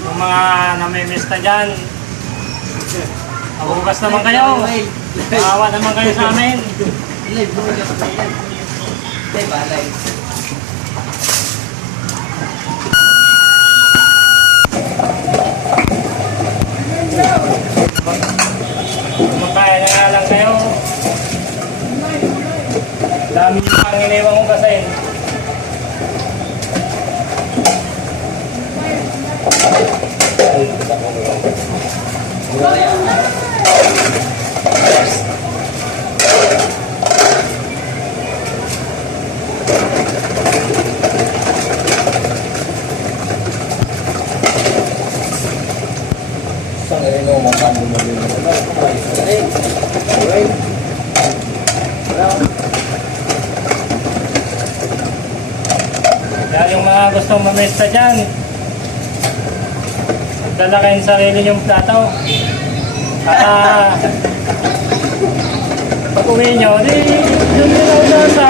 Yung mga namimista dyan. Mabugas naman kayo. Maawa naman kayo sa amin. Live mo yan. Hindi, balay. Kung kaya na nga lang kayo. Dami pang iniwan kong kasi. Isang rin mo mga kando mo din. Ay, ay. Kaya yung mga gustong mamesta dyan, dala kayong sarili yung plato. Para pag uwi nyo, di doon nyo na sa